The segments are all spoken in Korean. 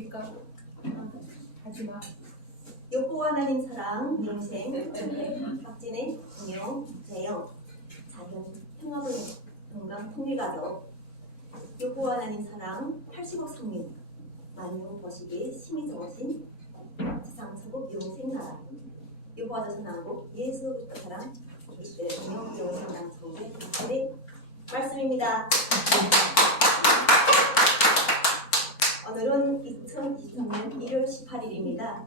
우리가 하지마. 여호와 하나님 사랑, 영생, 박진애, 김영, 재영, 자연, 평화를 건강, 통일가족. 여호와 하나님 사랑, 80억 성민, 만용 보시기에 심히 좋으신 지상천국 영생나라. 여호와 자선한국 예수 그리스도 사랑, 이때 김영, 영생당 천국의 박진애 말씀입니다. 오늘은 2023년 1월 18일입니다.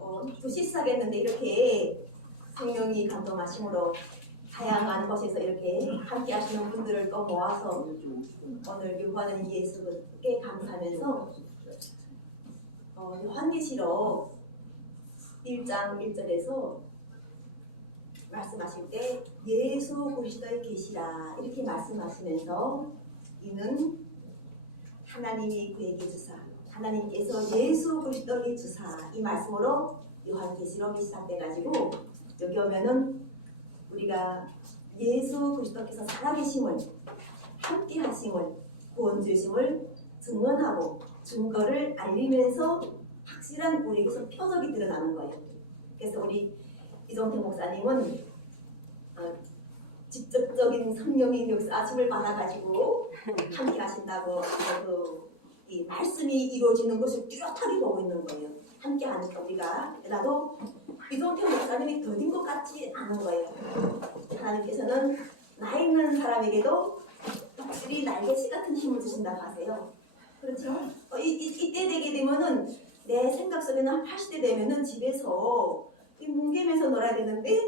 2시 시작했는데 이렇게 성령이 감동하심으로 다양한 곳에서 이렇게 함께 하시는 분들을 또 모아서 오늘 요구하는 예수께 감사하면서 요한계시록 1장 1절에서 말씀하실 때 예수 그리스도의 계시라 이렇게 말씀하시면서 이는 하나님이 그에게 주사 하나님께서 예수 그리스도에게 주사 이 말씀으로 요한계시록이 시작돼가지고 여기 오면은 우리가 예수 그리스도께서 살아계심을 함께 하심을 구원 주심을 증언하고 증거를 알리면서 확실한 우리에게서 표적이 드러나는 거예요. 그래서 우리 이종태 목사님은 직접적인 성령의 역사하심을 받아가지고 함께 하신다고 이 말씀이 이루어지는 것을 뚜렷하게 보고 있는 거예요. 함께 하니까 우리가 나도 이종태 목사님이 더딘 것 같지 않은 거예요. 하나님께서는 나 있는 사람에게도 확실히 날개치 같은 힘을 주신다고 하세요. 그렇죠? 이때 되게 되면은 내 생각 속에는 한 80대 되면은 집에서 이 문개면서 놀아야 되는데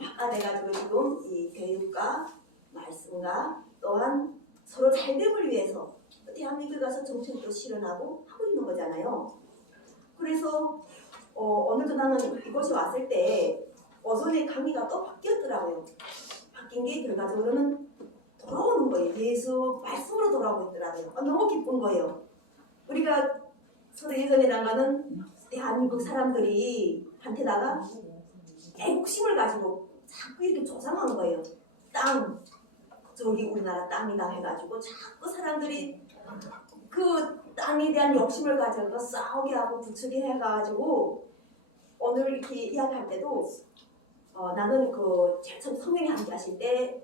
바꿔내가지고 지금 이 교육과 말씀과 또한 서로 잘됨을 위해서 대한민국에 가서 정책도 실현하고 하고 있는 거잖아요. 그래서 오늘도 나는 이곳에 왔을 때 어선의 강의가 또 바뀌었더라고요. 바뀐 게 결과적으로는 돌아오는 거예요. 예수 말씀으로 돌아오고 있더라고요. 너무 기쁜 거예요. 우리가 서로 예전에 나가는 대한민국 사람들이 한테다가 애국심을 가지고 자꾸 이렇게 조장한 거예요. 땅, 저기 우리나라 땅이다 해가지고 자꾸 사람들이 그 땅에 대한 욕심을 가지고 싸우게 하고 부추게 해가지고 오늘 이렇게 이야기할 때도 나는 그 제천 성령이 함께 하실 때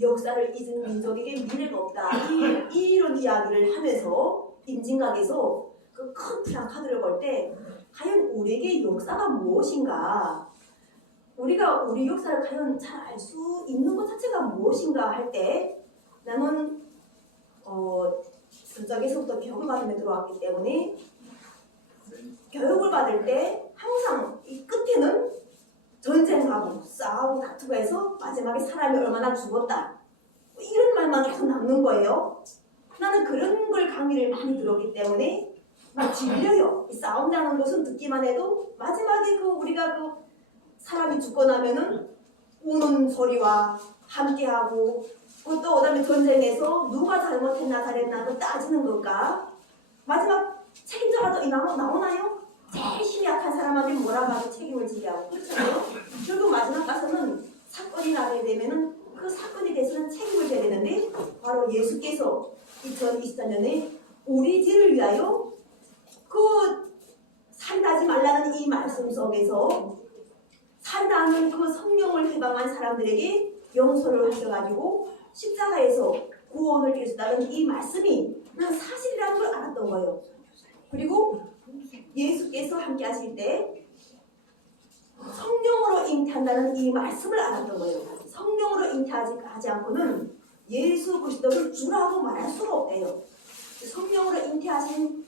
역사를 잊은 민족에게 미래가 없다 이런 이야기를 하면서 임진각에서 그 큰 플랜카드를 걸 때 과연 우리에게 역사가 무엇인가 우리가 우리 역사를 과연 잘 알 수 있는 것 자체가 무엇인가 할 때 나는 저쪽에서부터 교육을 받으며 들어왔기 때문에 교육을 받을 때 항상 이 끝에는 전쟁하고 싸우고 다투고 해서 마지막에 사람이 얼마나 죽었다 이런 말만 계속 남는 거예요. 나는 그런 걸 강의를 많이 들었기 때문에 막 질려요. 싸운다는 것은 듣기만 해도 마지막에 우리가 사람이 죽고 나면은 우는 소리와 함께하고 또 그다음에 전쟁에서 누가 잘못했나 잘했나 따지는 것과 마지막 책임자가 또 나오나요? 제일 힘이 약한 사람한테 뭐라고 하고 책임을 지게 하고 그렇잖아요. 결국 마지막 가서는 사건이 나게 되면은 그 사건에 대해서는 책임을 져야 되는데 바로 예수께서 2024년에 우리 죄를 위하여 산다지 말라는 이 말씀 속에서 산다는 그 성령을 해방한 사람들에게 용서를 하셔가지고 십자가에서 구원을 주셨다는 이 말씀이 난 사실이라는 걸 알았던 거예요. 그리고 예수께서 함께 하실 때 성령으로 잉태한다는 이 말씀을 알았던 거예요. 성령으로 잉태하지 않고는 예수 그리스도를 주라고 말할 수가 없대요. 성령으로 잉태하신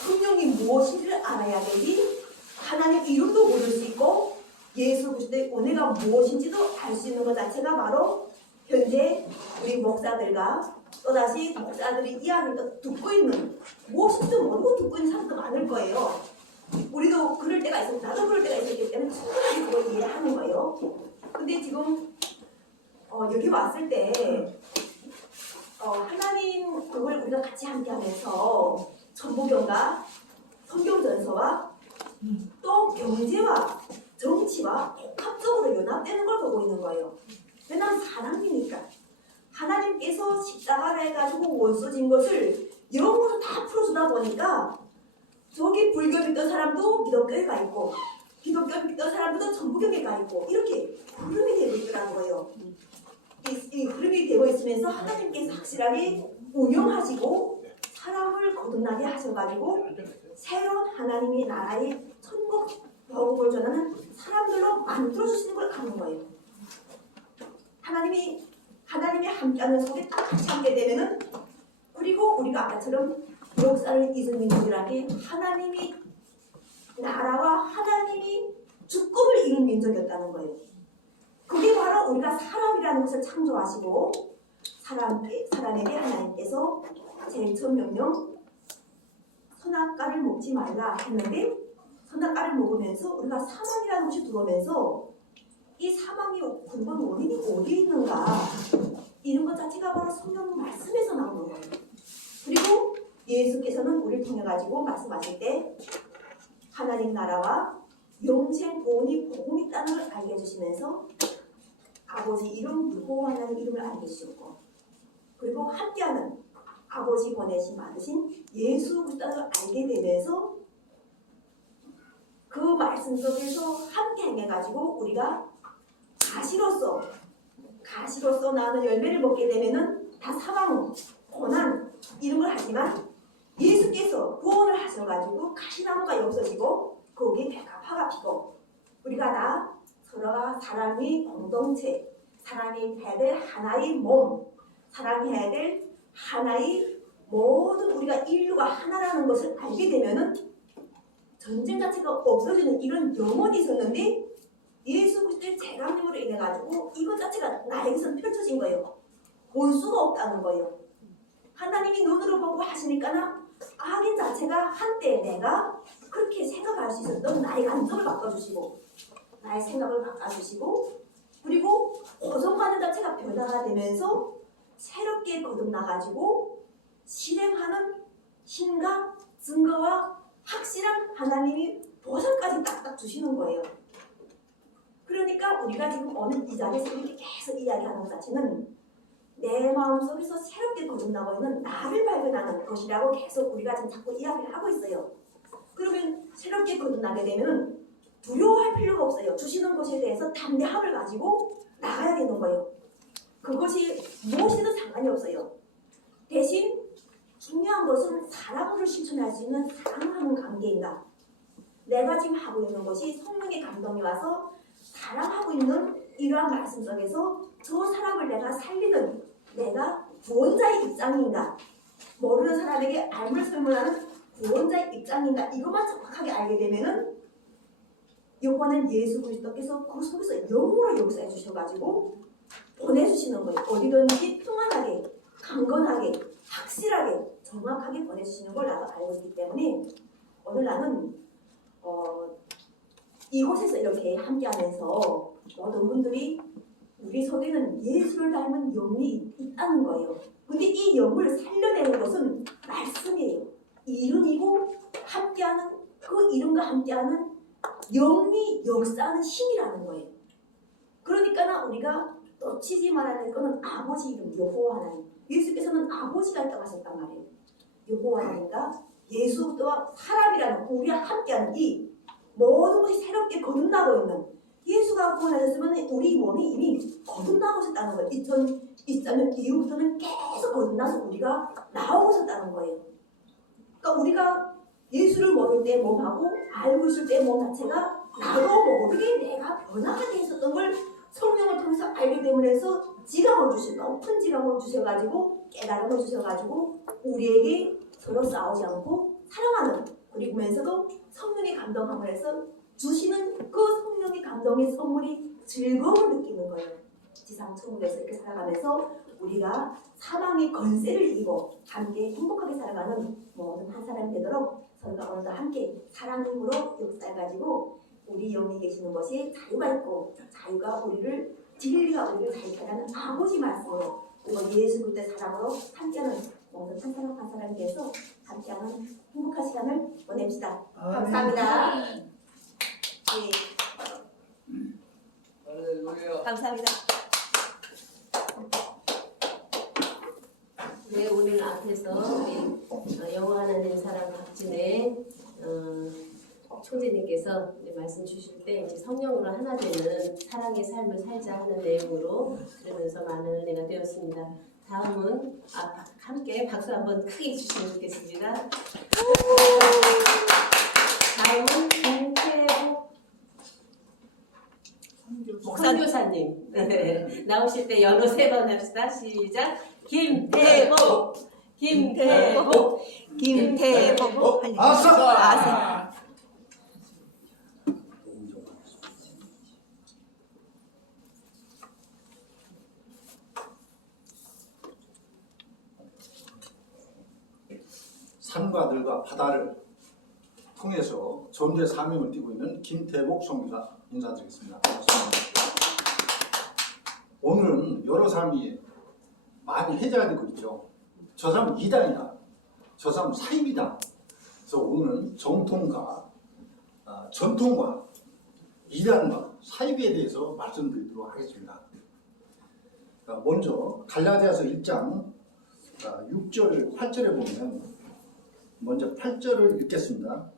성령이 무엇인지를 알아야 되지 하나님 이름도 모를 수 있고 예수 그리스도의 은혜가 무엇인지도 알 수 있는 것 자체가 바로 현재 우리 목사들과 또다시 목사들이 이야기를 듣고 있는 무엇인지도 모르고 듣고 있는 사람도 많을 거예요. 우리도 그럴 때가 있었고 나도 그럴 때가 있었기 때문에 충분히 그걸 이해하는 거예요. 근데 지금 여기 왔을 때 하나님 그걸 우리가 같이 함께 하면서 천부경과 성경전서와 또 경제와 정치와 복합적으로 연합되는 걸 보고 있는 거예요. 왜냐하면 사람이니까 하나님께서 십자가를 해가지고 원수진 것을 영으로 다 풀어주다 보니까 저기 불교 믿던 사람도 기독교에 가 있고 기독교 믿던 사람들도 전부경에 가 있고 이렇게 흐름이 되고 있더라고요. 이 흐름이 되고 있으면서 하나님께서 확실하게 운영하시고 사람을 거듭나게 하셔가지고 새로운 하나님의 나라의 천국 복음을 전하는 사람들로 만들어주시는 걸 아는 거예요. 하나님이 함께하는 속에 딱 같이 함께 되면은 그리고 우리가 아까처럼 역사를 잊은 민족이라는 게 하나님이 나라와 하나님이 주권을 이룬 민족이었다는 거예요. 그게 바로 우리가 사람이라는 것을 창조하시고 사람에게 하나님께서 제일 첫 명령 선악과를 먹지 말라 했는데 선악과를 먹으면서 우리가 사망이라는 것이 들어오면서 이 사망의 근본 원인이 어디에 있는가 이런 것 자체가 바로 성경 말씀에서 나오는 거예요. 그리고 예수께서는 우리를 통해 가지고 말씀하실 때 하나님 나라와 영생 구원이 복음이 있다는 걸 알게 해주시면서 아버지 이름 여호와 하나님 이름을 알게 해주셨고 그리고 함께하는 아버지 보내신 받으신 예수 그리스도를 알게 되면서 그 말씀 속에서 함께 행해가지고 우리가 가시로서 나는 열매를 먹게 되면은 다 사망, 고난 이런 걸 하지만 예수께서 구원을 하셔가지고 가시나무가 없어지고 거기에 백합화가 피고 우리가 다 서로가 사람의 공동체, 사람이 해야 될 하나의 몸, 사람이 해야 될 하나의 모든 우리가 인류가 하나라는 것을 알게 되면은 전쟁 자체가 없어지는 이런 영혼이 있었는데 예수 그리스도의 재감림으로 인해 가지고 이것 자체가 나에게서 펼쳐진 거예요. 볼 수가 없다는 거예요. 하나님이 눈으로 보고 하시니까 악인 자체가 한때 내가 그렇게 생각할 수 있었던 나의 감정을 바꿔주시고 나의 생각을 바꿔주시고 그리고 고정관념 자체가 변화가 되면서 새롭게 거듭나가지고 실행하는 힘과 증거와 확실한 하나님이 보상까지 딱딱 주시는 거예요. 그러니까 우리가 지금 오늘 이 자리에서 이렇게 계속 이야기하는 것 자체는 내 마음속에서 새롭게 거듭나고 있는 나를 발견하는 것이라고 계속 우리가 지금 자꾸 이야기를 하고 있어요. 그러면 새롭게 거듭나게 되면 두려워할 필요가 없어요. 주시는 것에 대해서 담대함을 가지고 나가야 되는 거예요. 그것이 무엇이든 상관이 없어요. 대신 중요한 것은 사랑으로 실천할 수 있는 사랑하는 관계인가. 내가 지금 하고 있는 것이 성령의 감동이 와서 사랑하고 있는 이러한 말씀 속에서 저 사람을 내가 살리는 내가 구원자의 입장인가. 모르는 사람에게 알물 설문하는 구원자의 입장인가. 이것만 정확하게 알게 되면은 요거는 예수 그리스도께서 그 속에서 영으로 역사해 주셔가지고 보내주시는 거예요. 어디든지 평안하게, 강건하게, 확실하게, 정확하게 보내주시는 걸 나도 알고 있기 때문에 오늘 나는 이곳에서 이렇게 함께하면서 모든 분들이 우리 속에는 예수를 닮은 영이 있다는 거예요. 근데 이 영을 살려내는 것은 말씀이에요. 이름이고 함께하는 그 이름과 함께하는 영이 역사하는 힘이라는 거예요. 그러니까 우리가 놓치지 말아야 될 것은 아버지 이름 여호와 하나님. 예수께서는 아버지가 있다고 하셨단 말이에요. 여호와 하나님과 예수와 사람이라는 우리와 함께하는 이 모든 것이 새롭게 거듭나고 있는 예수가 구원하셨으면 우리 몸이 이미 거듭나고 있었다는 거예요. 2023년 이후부터는 계속 거듭나서 우리가 나오고 있었다는 거예요. 그러니까 우리가 예수를 모를 때 몸하고 알고 있을 때 몸 자체가 나도 모르게 내가 변화가 돼 있었던 걸 성령을 통해서 알게 되면서 지감을 주시고 높은 지감을 주셔가지고 깨달음을 주셔가지고 우리에게 서로 싸우지 않고 사랑하는 그리고면서도 성령의 감동함을 해서 주시는 그 성령의 감동의 선물이 즐거움을 느끼는 거예요. 지상 천국에서 이렇게 살아가면서 우리가 사망의 권세를 이기고 함께 행복하게 살아가는 모든 한 사람이 되도록 저희가 오늘도 함께 사랑의 힘으로 역사를 가지고 우리 영이 계시는 것이 자유가 있고 자유가 우리를 진리가 우리를 자유케 하는 아버지 말씀으로 그리고 예수 그리스도의 사랑으로 함께하는 모든 한 사람 한 사람이 돼서 함께하는 행복한 시간을 보냅시다. 감사합니다. 네. 감사합니다. 네, 오늘 앞에서 우리 여호와 하나님 사랑 박진애 총재님께서 말씀 주실 때 이제 성령으로 하나 되는 사랑의 삶을 살자 하는 내용으로 들으면서 많은 은혜가 되었습니다. 다음은 함께 박수 한번 크게 주시면 좋겠습니다. 다음은 김태복 선교사님 나오실 때 연호 3번 합시다. 시작. 김태복 김태복 김태복 아싸! 산과 들과 바다를 통해서 전도의 사명을 띠고 있는 김태복 선교사 인사드리겠습니다. 반갑습니다. 오늘은 여러 사람이 많이 회자가 되고 있죠. 저 사람은 이단이다. 저 사람은 사입이다. 그래서 오늘은 전통과 이단과 사입에 대해서 말씀드리도록 하겠습니다. 먼저 갈라디아서 1장 6절 8절에 보면 먼저 8절을 읽겠습니다.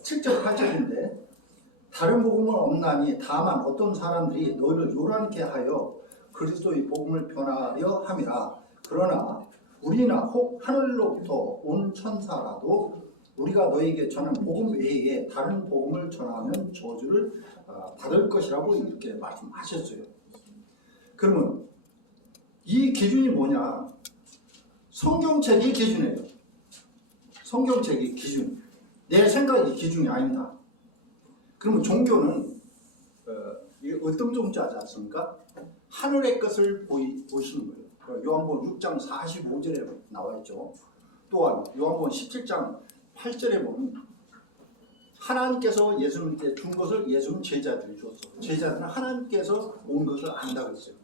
7절 8절인데 다른 복음은 없나니 다만 어떤 사람들이 너희를 요란케 하여 그리스도의 복음을 변하려 함이라. 그러나 우리나 혹 하늘로부터 온 천사라도 우리가 너에게 전한 복음 외에 다른 복음을 전하면 저주를 받을 것이라고 이렇게 말씀하셨어요. 그러면 이 기준이 뭐냐? 성경책이 기준이에요. 성경책이 기준. 내 생각이 기준이 아닙니다. 그러면 종교는 어떤 종자지 않습니까? 하늘의 것을 보시는 거예요. 요한복음 6장 45절에 나와 있죠. 또한 요한복음 17장 8절에 보면 하나님께서 예수님께 준 것을 예수님 제자들이 줬어. 제자들은 하나님께서 온 것을 안다고 했어요.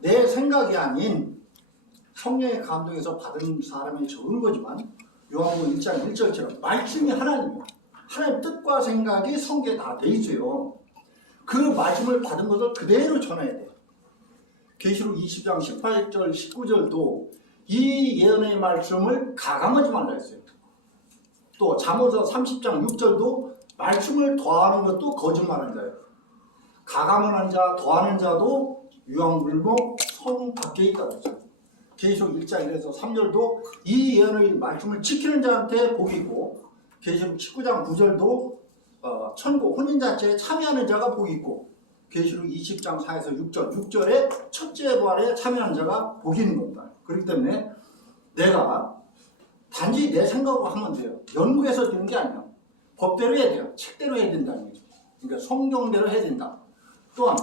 내 생각이 아닌 성령의 감동에서 받은 사람이 적은 거지만 요한복음 1장 1절처럼 말씀이 하나님이야. 하나님 뜻과 생각이 성경에 다 돼 있어요. 그 말씀을 받은 것을 그대로 전해야 돼요. 계시록 20장 18절 19절도 이 예언의 말씀을 가감하지 말라 했어요. 또 잠언서 30장 6절도 말씀을 더하는 것도 거짓말하는 자예요. 가감하는 자, 더하는 자도 유황불목 성 밖에 있다고 했어요. 계시록 1장 1에서 3절도 이 예언의 말씀을 지키는 자한테 복이 있고, 계시록 19장 9절도 천국 혼인잔치에 참여하는 자가 복이 있고, 계시록 20장 4에서 6절에 첫째 부활에 참여하는 자가 복이 있는 겁니다. 그렇기 때문에 내가 단지 내 생각으로 하면 돼요. 연구해서 되는 게 아니야. 법대로 해야 돼요. 책대로 해야 된다는 거죠. 그러니까 성경대로 해야 된다. 또한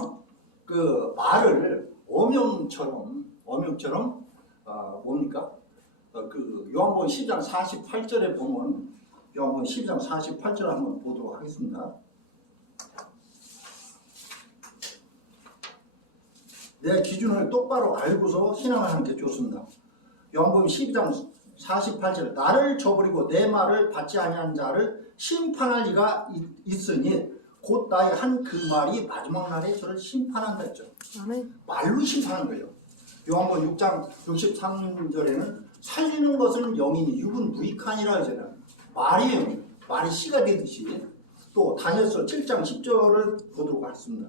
그 말을 어명처럼 뭡니까? 그 요한복음 10장 48절에 보면 요한복음 10장 48절 한번 보도록 하겠습니다. 내 기준을 똑바로 알고서 신앙을 하는 게 좋습니다. 요한복음 12장 48절 나를 저버리고 내 말을 받지 아니한 자를 심판할 이가 있으니 곧 나의 한 그 말이 마지막 날에 저를 심판한다 했죠. 말로 심판한 거예요. 요한복음 6장 63절에는 살리는 것은 영이니 육은 무익하니라 하잖아요. 말이 영이에요. 말이 씨가 되듯이. 또 다니엘서 7장 10절을 보도록 하겠습니다.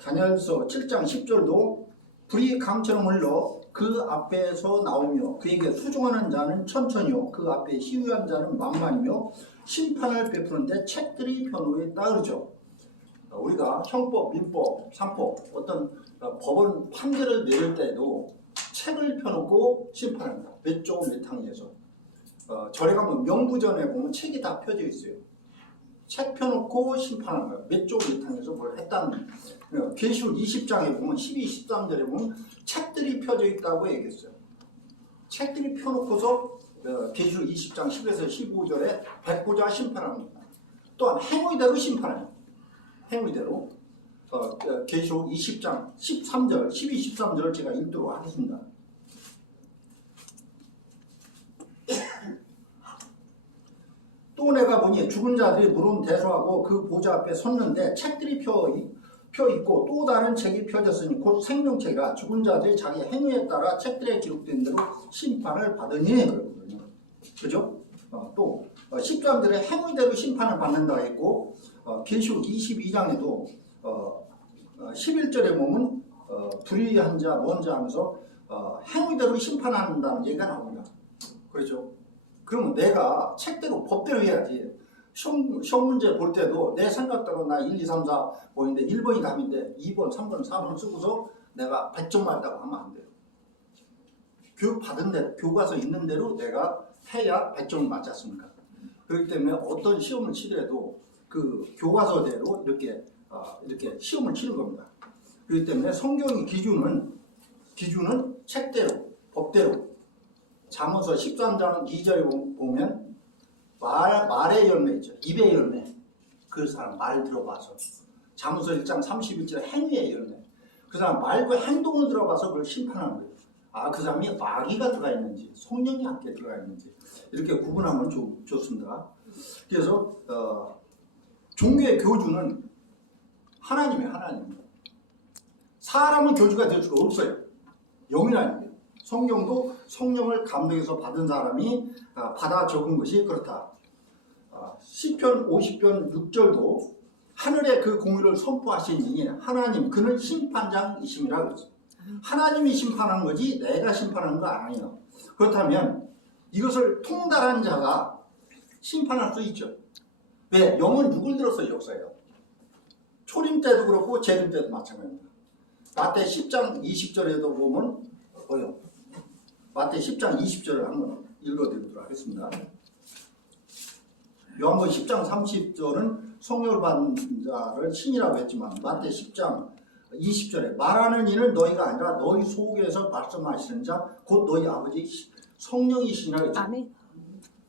다니엘서 7장 10절도 불이 강처럼 흘러 그 앞에서 나오며 그에게 수종하는 자는 천천히요 그 앞에 희유한 자는 만만이며 심판을 베푸는데 책들이 펴놓여 따르죠. 우리가 형법, 민법, 삼법 어떤 법원 판결을 내릴 때도 책을 펴놓고 심판합니다. 몇 조 몇 항에서 절에 가면 명부전에 보면 책이 다 펴져 있어요. 책 펴놓고 심판하는 거예요. 몇 조 몇 항에서 뭘 했다는 계시록 20장에 보면 12, 13절에 보면 책들이 펴져 있다고 얘기했어요. 책들이 펴놓고서 계시록 20장 10에서 15절에 백보자 심판합니다. 또한 행위대로 심판해요. 행위대로 계시록 20장 13절, 12, 13절을 제가 읽도록 하겠습니다. 또 내가 보니 죽은 자들이 물은 대소하고 그 보좌 앞에 섰는데 책들이 펴 있고 또 다른 책이 펴졌으니 곧 생명책이라 죽은 자들이 자기 행위에 따라 책들에 기록된 대로 심판을 받으니 그러거든요. 그죠? 또 10장들의 행위대로 심판을 받는다 했고 계시록 22장에도 11절에 보면 불의한 자, 뭔 자 하면서 행위대로 심판한다는 얘기가 나옵니다. 그렇죠? 그러면 내가 책대로 법대로 해야지. 시험 문제 볼 때도 내 생각대로 나 1, 2, 3, 4 보이는데 1번이 답인데 2번, 3번, 4번 쓰고서 내가 100점 맞다고 하면 안 돼요. 교육 받은 대로, 교과서 있는 대로 내가 해야 100점을 맞지 않습니까? 그렇기 때문에 어떤 시험을 치더라도 그 교과서대로 이렇게 시험을 치는 겁니다. 그렇기 때문에 성경의 기준은 책대로, 법대로. 잠언서 13장 2절에 보면 말의 열매 있죠. 입의 열매. 그 사람 말 들어봐서. 잠언서 1장 31절 행위의 열매. 그 사람 말과 행동을 들어봐서 그걸 심판하는 거예요. 그 사람이 마귀가 들어가 있는지 성령이 함께 들어가 있는지 이렇게 구분하면 좋습니다. 그래서 종교의 교주는 하나님이에요. 하나님. 사람은 교주가 될 수가 없어요. 영이 아니에요. 성경도 성령을 감동해서 받은 사람이 받아 적은 것이 그렇다. 시편 50편 6절도 하늘의 그 공의를 선포하시니 하나님 그는 심판장이심이라 그랬어요. 하나님이 심판하는 거지 내가 심판하는 거 아니에요. 그렇다면 이것을 통달한 자가 심판할 수 있죠. 왜? 영은 누굴 들어서 역사해요? 초림 때도 그렇고 재림 때도 마찬가지입니다. 마태 10장 20절에도 보면 뭐요? 마태 10장 20절을 한번 읽어드리도록 하겠습니다. 요한복음 10장 30절은 성령을 받은 자를 신이라고 했지만 마태 10장 20절에 말하는 이는 너희가 아니라 너희 속에서 말씀하시는 자 곧 너희 아버지 성령이시니라 했죠. 아멘.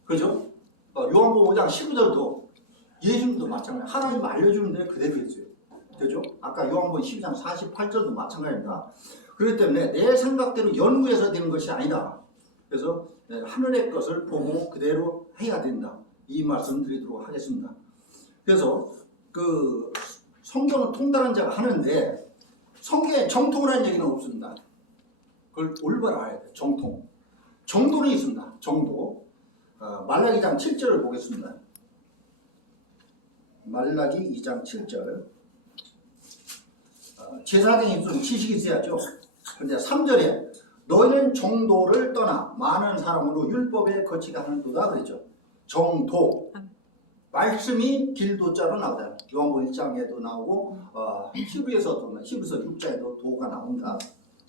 그죠? 요한복음 5장 19절도 예수님도 마찬가지. 하나님 알려주는 데 그대로 했어요. 그죠? 아까 요한복음 12장 48절도 마찬가지입니다. 그렇기 때문에 내 생각대로 연구해서 되는 것이 아니다. 그래서 하늘의 것을 보고 그대로 해야 된다. 이 말씀 드리도록 하겠습니다. 그래서 그 성경은 통달한 자가 하는데 성경에 정통을 하는 얘기는 없습니다. 그걸 올바로 알아야 돼요. 정통. 정도는 있습니다. 정도. 말라기 2장 7절을 보겠습니다. 말라기 2장 7절. 제사장이 좀 지식이 있어야죠. 근데 3절에 너희는 정도를 떠나 많은 사람으로 율법에 거치게 하는도다 그랬죠. 정도. 말씀이 길도자로 나오다. 요한복음 1장에도 나오고 히브리서도 히브리서 6장에도 도가 나온다.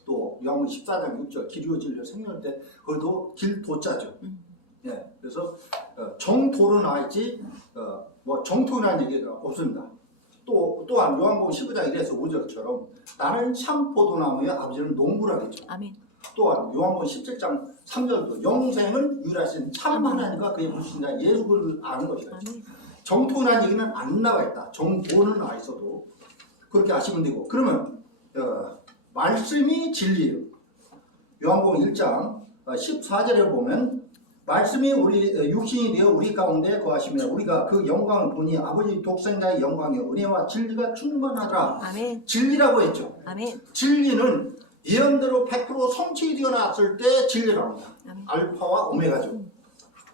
또 요한복음 14장 6절 길이요 진리요 생명일 때 그것도 길도자죠. 예, 그래서 정도로 나와있지 뭐 정통이라는 얘기가 없습니다. 또한 요한복음 15장 1에서 5절처럼 나는 참 포도나무의 아버지는 농부라 그랬죠. 아멘. 또한 요한복음 17장 3절도 영생을 유일하신 참 하나님과 그의 불신자 예수를 아는 것이다. 정통이라는 얘기는 안 나와 있다. 정도는 나와 있어도 그렇게 아시면 되고 그러면 말씀이 진리예요. 요한복음 1장 14절에 보면 말씀이 우리 육신이 되어 우리 가운데 거하시며 우리가 그 영광을 보니 아버지 독생자의 영광이 은혜와 진리가 충만하더라. 아멘. 진리라고 했죠. 아멘. 진리는 예언대로 100% 성취되어 났을 때 진리라고 합니다. 아멘. 알파와 오메가죠.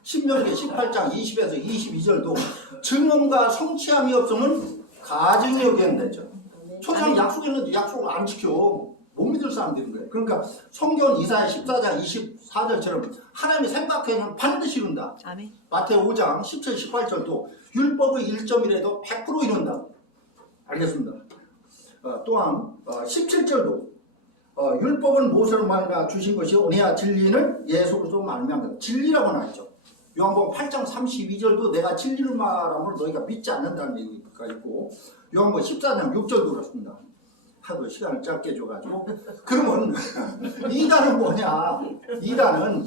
신명기 18장 20에서 22절도 증언과 성취함이 없으면 가증이 여기한다죠. 초장 약속했는데 약속을 안 지켜. 못 믿을 사람들인 거예요. 그러니까 성경 이사야 14장 24절처럼 하나님이 생각하면 반드시 이룬다. 아멘. 마태오 5장 17, 18절도 율법의 1점이라도 100% 이룬다. 알겠습니다. 또한 17절도 율법은 모세로 말미암아 주신 것이 은혜와 진리는 예수 그리스도로 말미암아 진리라고 나왔죠. 요한복음 8장 32절도 내가 진리를 말함으로 너희가 믿지 않는다는 얘기가 있고 요한복음 14장 6절도 그렇습니다. 하도 시간을 짧게 줘가지고 그러면 이단은 뭐냐? 이단은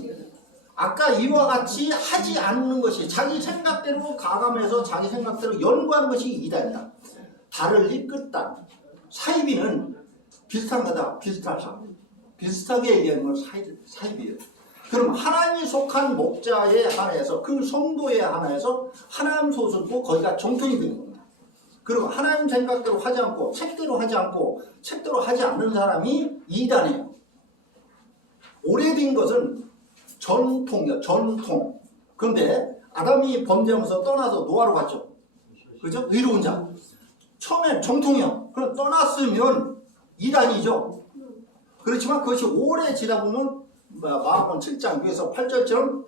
아까 이와 같이 하지 않는 것이 자기 생각대로 가감해서 자기 생각대로 연구하는 것이 이단이다. 달을 이끌다. 사이비는 비슷한 거다. 비슷하게 얘기하는 건 사이비예요. 그럼 하나님이 속한 목자에 한해서 그 성도에 한해서 하나님 소속고 거기가 정통이 되는 겁니다. 그리고 하나님 생각대로 하지 않고 책대로 하지 않고 책대로 하지 않는 사람이 이단이에요. 오래된 것은 전통이야, 전통. 그런데 아담이 범죄하면서 떠나서 노아로 갔죠. 그죠? 의로운 자. 처음엔 정통이요. 그럼 떠났으면 이단이죠. 그렇지만 그것이 오래 지다 보면 마가복음 7장 위에서 8절처럼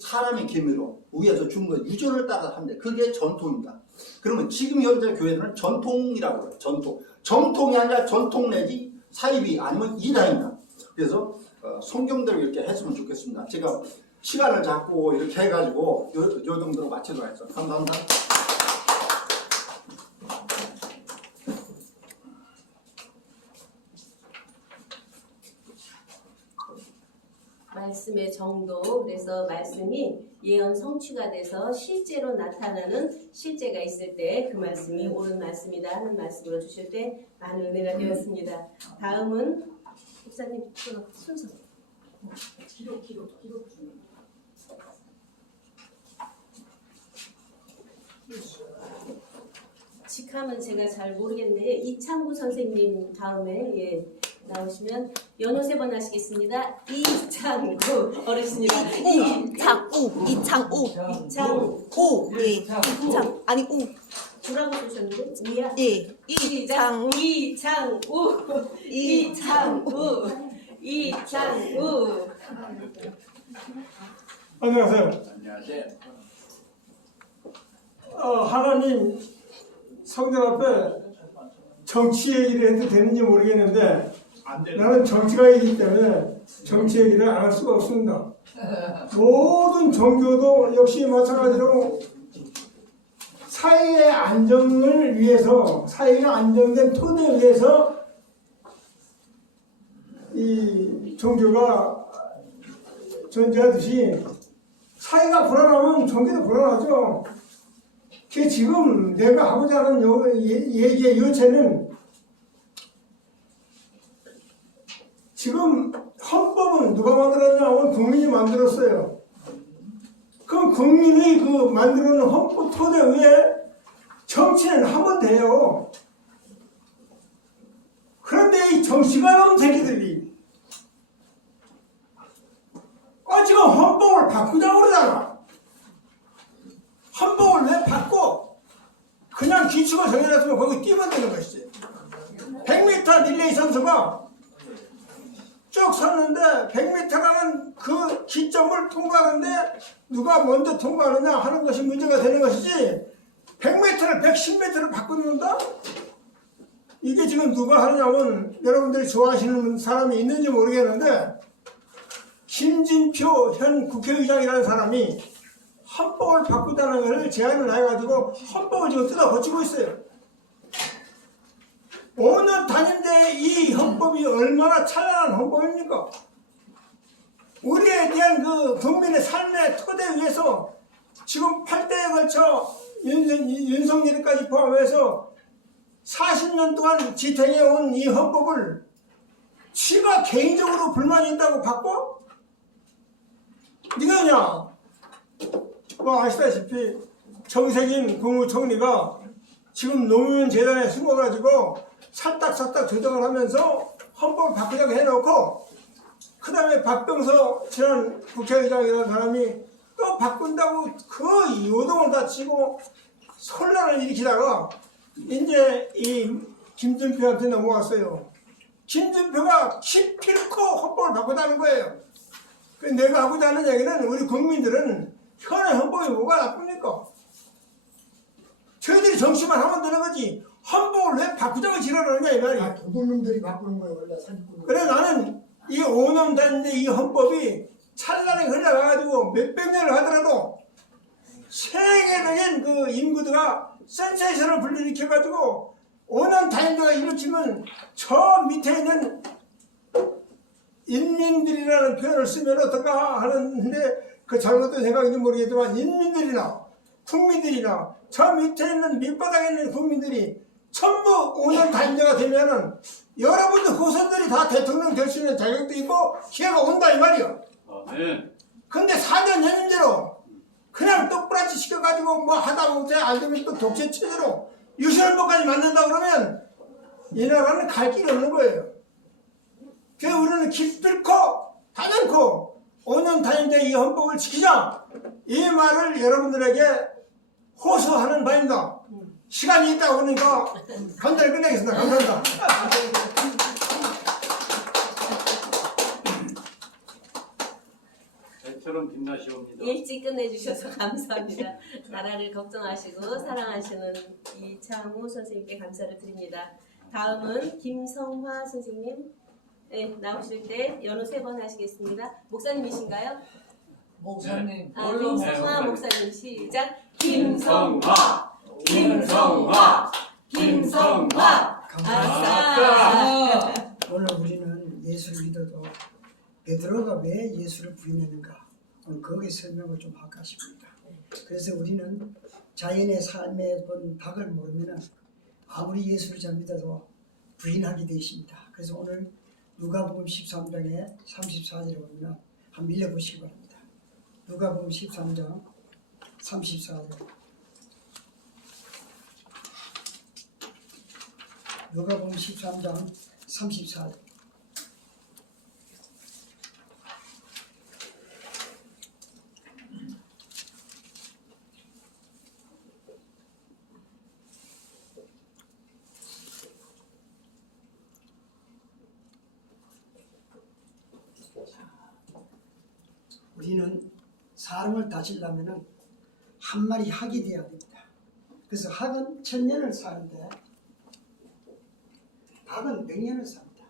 사람의 계미로 위에서 준 것 유전을 따라 한대. 그게 전통입니다. 그러면 지금 현재 교회들은 전통이라고 해요. 전통. 정통이 아니라 전통 내지 사이비 아니면 이단입니다. 그래서 성경대로 이렇게 했으면 좋겠습니다. 제가 시간을 잡고 이렇게 해가지고 요 정도로 마치도록 하겠습니다. 감사합니다. 말씀의 정도, 그래서 말씀이 예언 성취가 돼서 실제로 나타나는 실제가 있을 때 그 말씀이 옳은 말씀이다 하는 말씀으로 주실 때 많은 은혜가 되었습니다. 다음은 목사님 순서. 기록 중. 직함은 제가 잘 모르겠는데 이창구 선생님 다음에 나오시면 연호 3번 하시겠습니다. 이창구 어르신이라 이창우 이창우 이창구 예 이창 아니 우 주라고 쓰셨는데 이야 예 이창우 이창우 안녕하세요. 안녕하세요. 하나님 성전 앞에 정치 얘기를 해도 되는지 모르겠는데 나는 정치가이기 때문에 정치 얘기를 안 할 수가 없습니다. 모든 종교도 역시 마찬가지로 사회의 안정을 위해서, 사회가 안정된 토대 위해서 이 종교가 존재하듯이 사회가 불안하면 종교도 불안하죠. 지금 내가 하고자 하는 얘기의 요체는 지금 헌법은 누가 만들었냐 하면 국민이 만들었어요. 그럼 국민이 그 만들어놓은 헌법 토대 위에 정치는 하면 돼요. 그런데 이 정치가 놈 새끼들이 지금 헌법을 바꾸자고 그러잖아. 헌법을 왜 바꿔? 그냥 기초가 정해놨으면 거기 뛰면 되는 것이지. 100m 릴레이 선수가 쭉 섰는데 100m라는 그 기점을 통과하는데 누가 먼저 통과하느냐 하는 것이 문제가 되는 것이지 100m를 110m를 바꾸는다? 이게 지금 누가 하느냐면 여러분들이 좋아하시는 사람이 있는지 모르겠는데 김진표 현 국회의장이라는 사람이 헌법을 바꾸자는 것을 제안을 해가지고 헌법을 지금 뜯어 고치고 있어요. 5년 단임대 이 헌법이 얼마나 찬란한 헌법입니까? 우리에 대한 그 국민의 삶의 토대 위에서 지금 8대에 걸쳐 윤석열이까지 포함해서 40년 동안 지탱해온 이 헌법을 지가 개인적으로 불만이 있다고 바꿔? 니가냐? 뭐 아시다시피 정세균 국무총리가 지금 노무현 재단에 숨어가지고 살딱살딱 조정을 하면서 헌법을 바꾸자고 해놓고 그 다음에 박병서 지난 국회의장이라는 사람이 또 바꾼다고 그 요동을 다 치고 혼란을 일으키다가 이제 이 김준표한테 넘어왔어요. 김준표가 기필코 헌법을 바꾸자는 거예요. 내가 하고자 하는 얘기는 우리 국민들은 현행 헌법이 뭐가 나쁩니까? 저희들이 정치만 하면 되는 거지 헌법을 왜 바꾸자고 지랄하느냐 이 말이야. 도둑놈들이 바꾸는 거예요 원래 사기꾼. 그래 나는 이 5년 됐는데 이 헌법이 찬란하게 흘러가가지고 몇백 년을 하더라도 세계적인 그 인구들가 센세이션을 불러일으켜가지고 5년 단임제가 일으키면 저 밑에 있는 인민들이라는 표현을 쓰면 어떨까 하는데 그 잘못된 생각인지 모르겠지만 인민들이나 국민들이나 저 밑에 있는 밑바닥에 있는 국민들이 전부 5년 단임제가 되면은 여러분들 후손들이 다 대통령 될 수 있는 자격도 있고 기회가 온다 이 말이야. 근데 4년 연임제로 그냥 똑부라지 시켜가지고 뭐 하다 못해 알되면 또 독재 체제로 유신헌법까지 만든다 그러면 이 나라는 갈 길이 없는 거예요. 그래서 우리는 기필코 단연코 5년 단위제 이 헌법을 지키자, 이 말을 여러분들에게 호소하는 바입니다. 시간이 있다고 그러니까 간단히 끝내겠습니다. 감사합니다. 배처럼 빛나시옵니다. 일찍 끝내주셔서 감사합니다. 나라를 걱정하시고 사랑하시는 이창우 선생님께 감사를 드립니다. 다음은 김성화 선생님, 네, 나오실 때 연호 3번 하시겠습니다. 목사님이신가요? 목사님. 김성화 목사님 시작. 김성화, 김성화, 김성화. 아싸. 오늘 우리는 예수를 믿어도 베드로가 왜 예수를 부인했는가, 오늘 거기에 설명을 좀 할까 싶습니다. 그래서 우리는 자연의 삶에 본 닭을 모르면 아무리 예수를 잘 믿어도 부인하게 되어 있습니다. 그래서 오늘 누가복음 13장에 34절에 보면 한번 밀려보시기 바랍니다. 누가복음 13장 34절. 누가복음 13장 34절. 우리는 사람을 다스리려면 한 마리 학이 되어야 됩니다. 그래서 학은 1000년을 사는데 닭은 100년을 삽니다.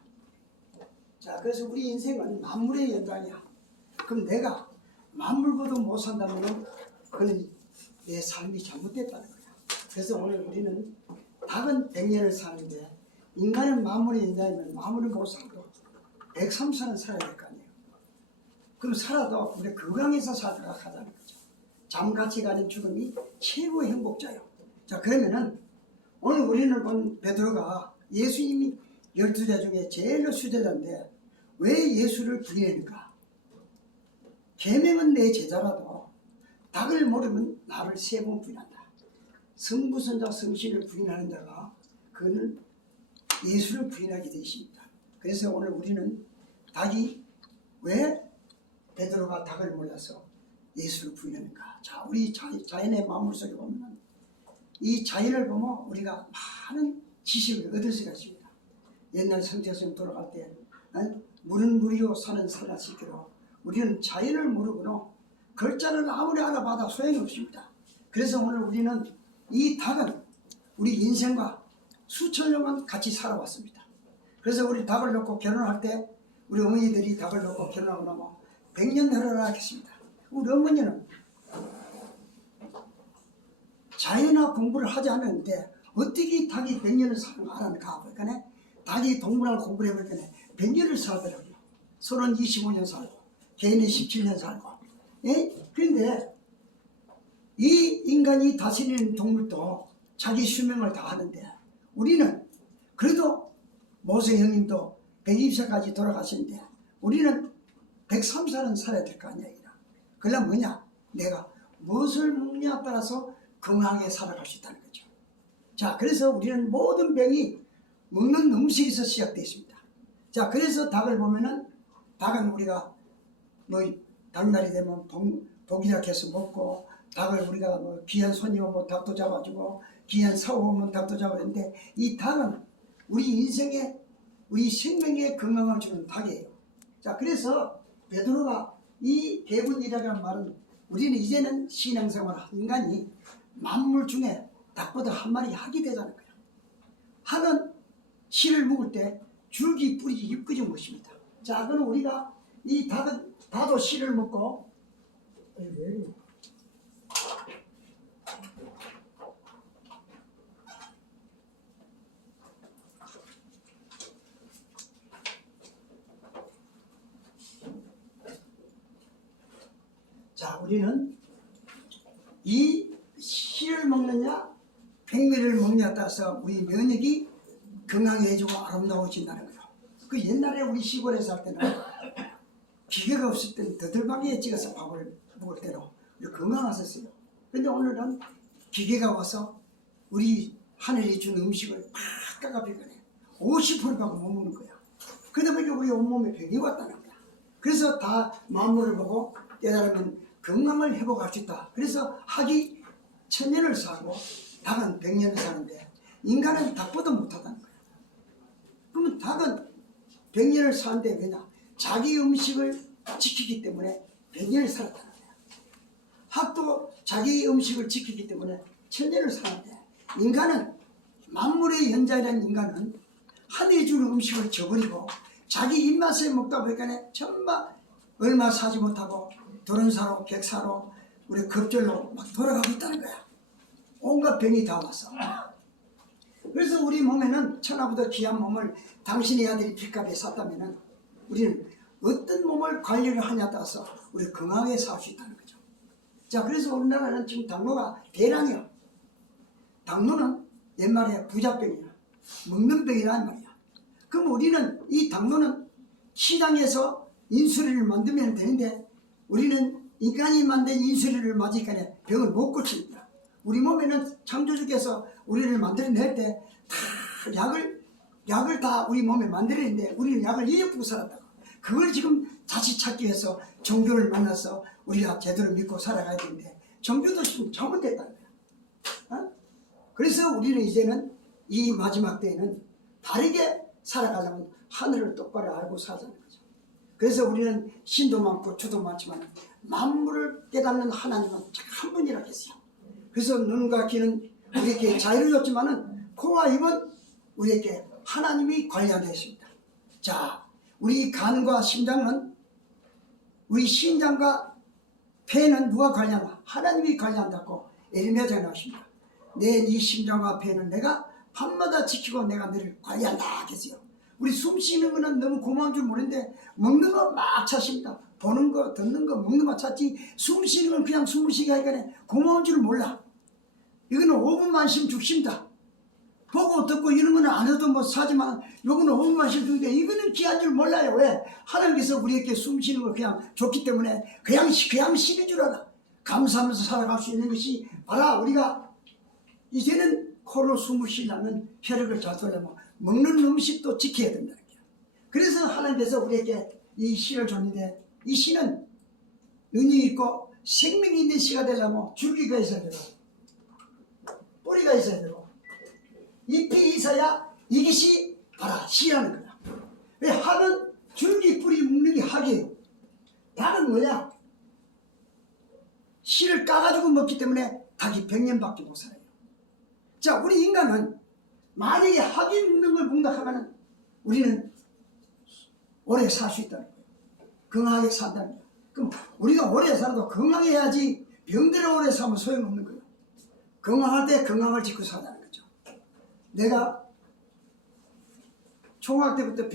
자, 그래서 우리 인생은 만물의 연장이야. 그럼 내가 만물보다 못 산다면 그는 내 삶이 잘못됐다는 거야. 그래서 오늘 우리는 닭은 100년을 사는데 인간은 만물의 연장이면 만물은 못 살고 103살은 살아야 될 거 아니에요. 그럼 살아도 우리 건강해서 살도록 하자는 거죠. 잠같이 가진 죽음이 최고의 행복자요. 자, 그러면은 오늘 우리는 본 베드로가 예수님이 12자 중에 제일 수제자인데 왜 예수를 부인했는가? 계명은 내 제자라도 닭을 모르면 나를 3번 부인한다. 성부선자 성신을 부인하는 자가 그는 예수를 부인하게 되어 있습니다. 그래서 오늘 우리는 닭이 왜 베드로가 닭을 몰라서 예수를 부인하는가? 자, 우리 자연의 만물 속에 보면 이 자연을 보면 우리가 많은 지식을 얻을 수가 있습니다. 옛날 성제스님 돌아갈 때 물은 물이요 산은 산하시기로 우리는 자연을 모르고는 글자를 아무리 알아봐도 소용이 없습니다. 그래서 오늘 우리는 이 닭은 우리 인생과 수천 년간 같이 살아왔습니다. 그래서 우리 닭을 놓고 결혼할 때 우리 어머니들이 닭을 놓고 결혼하고 나면 100년 결혼을 하겠습니다. 우리 어머니는 자연학 공부를 하지 않았는데 어떻게 닭이 100년을 사는가 알아는가 보니까 닭이 동물학을 공부를 해보니까 100년을 살더라고요. 소는 25년 살고 개인이 17년 살고. 예? 그런데 이 인간이 다스리는 동물도 자기 수명을 다 하는데 우리는 그래도 모세 형님도 120살까지 돌아가시는데 우리는 103살은 살아야 될 거 아니야. 그러려면 뭐냐? 내가 무엇을 먹느냐에 따라서 건강하게 살아갈 수 있다는 거죠. 자, 그래서 우리는 모든 병이 먹는 음식에서 시작되어 있습니다. 자, 그래서 닭을 보면은 닭은 우리가 뭐 닭날이 되면 복이작해서 먹고 닭을 우리가 뭐 귀한 손님 오면 닭도 잡아주고 귀한 사오 오면 닭도 잡아주는데 이 닭은 우리 인생에 우리 생명에 건강을 주는 닭이에요. 자, 그래서 베드로가 이 대분이라는 말은 우리는 이제는 신앙생활 인간이 만물 중에 닭보다 한 마리 학이 되자는 거예요. 학은 실을 먹을 때 줄기 뿌리 잎끄지 못입니다. 자, 그럼 우리가 이 닭은 다도 실을 먹고 자, 우리는 이 실을 먹느냐 백미를 먹느냐에 따라서 우리 면역이 건강해지고 아름다워진다는 거예요. 그 옛날에 우리 시골에 살 때는 기계가 없을 때는 더들방에 찍어서 밥을 먹을 때로 건강했었어요. 근데 오늘은 기계가 와서 우리 하늘이 준 음식을 팍 깎아버리거든. 50%밖에 못 먹는 거야. 그러다 보니까 우리 온몸에 병이 왔다는 거야. 그래서 다 만물을 보고 깨달으면 건강을 회복할 수 있다. 그래서 학이 1000년을 살고 닭은 100년을 사는데 인간은 닭보다 못하다는 거야. 그러면 닭은 100년을 사는데 왜냐? 자기 음식을 지키기 때문에 100년을 살았다는 거야. 학도 자기 음식을 지키기 때문에 1000년을 사는데 인간은 만물의 연자이라는 인간은 하늘이 주는 음식을 저버리고 자기 입맛에 먹다 보니까 정말 얼마 사지 못하고 도련사로 객사로 우리 급절로 막 돌아가고 있다는 거야. 온갖 병이 다 왔어. 그래서 우리 몸에는 천하보다 귀한 몸을 당신의 아들이 빚값에 샀다면은 우리는 어떤 몸을 관리를 하냐에 따라서 우리 건강하게 살 수 있다는 거죠. 자, 그래서 우리나라는 지금 당뇨가 대량이야. 당뇨는 옛말에 부자병이야. 먹는 병이란 말이야. 그럼 우리는 이 당뇨는 시장에서 인슐린을 만들면 되는데 우리는 인간이 만든 인슐린을 맞으니까 병을 못 고칩니다. 우리 몸에는 창조주께서 우리를 만들어낼 때 다 약을 다 우리 몸에 만들어냈는데 우리는 약을 잊어버리고 살았다고. 그걸 지금 다시 찾기 위해서 종교를 만나서 우리가 제대로 믿고 살아가야 되는데 종교도 지금 잘못됐다는 거야. 어? 그래서 우리는 이제는 이 마지막 때에는 다르게 살아가자면 하늘을 똑바로 알고 살자는 거죠. 그래서 우리는 신도 많고 주도 많지만 만물을 깨닫는 하나님은 한 분이라 했어요. 그래서 눈과 귀는 우리에게 자유를 줬지만은 코와 입은 우리에게 하나님이 관리하게 했습니다. 자, 우리 간과 심장은 우리 심장과 폐는 누가 관리하나? 하나님이 관리한다고 에르미야서에 나왔습니다. 내 이 심장과 폐는 내가 밤마다 지키고 내가 너를 관리한다 했어요. 우리 숨 쉬는 거는 너무 고마운 줄 모르는데 먹는 거 막 찾습니다. 보는 거, 듣는 거, 먹는 거 찾지 숨 쉬는 건 그냥 숨을 쉬게 하니까 고마운 줄 몰라. 이거는 5분만 쉬면 죽습니다. 보고 듣고 이런 거는 안 해도 뭐 사지만 요거는 5분만 쉬면 죽는데 이거는 귀한 줄 몰라요. 왜? 하나님께서 우리에게 숨 쉬는 걸 그냥 줬기 때문에 그냥 쉬는 줄 알아. 감사하면서 살아갈 수 있는 것이 바로 우리가 이제는 코로 숨을 쉬려면 혈액을 잘 돌려면 먹는 음식도 지켜야 된다는 거예요. 그래서 하나님께서 우리에게 이 씨를 줬는데 이 씨는 눈이 있고 생명이 있는 씨가 되려면 줄기가 있어야 되고 뿌리가 있어야 되고 잎이 있어야 이것이 바로 씨라는 거야. 왜 학은 줄기 뿌리 묶는 게 학이에요. 닭은 뭐냐? 씨를 까가지고 먹기 때문에 닭이 100년밖에 못 살아요. 자, 우리 인간은 만약에 학이 먹는 걸 먹는다 하면은 우리는 오래 살 수 있다는 거예요. 건강하게 산다는 거예요. 그럼 우리가 오래 살아도 건강해야지 병들어 오래 살면 소용없는 거예요. 건강할 때 건강을 지키고 산다는 거죠. 내가 초등학교 때부터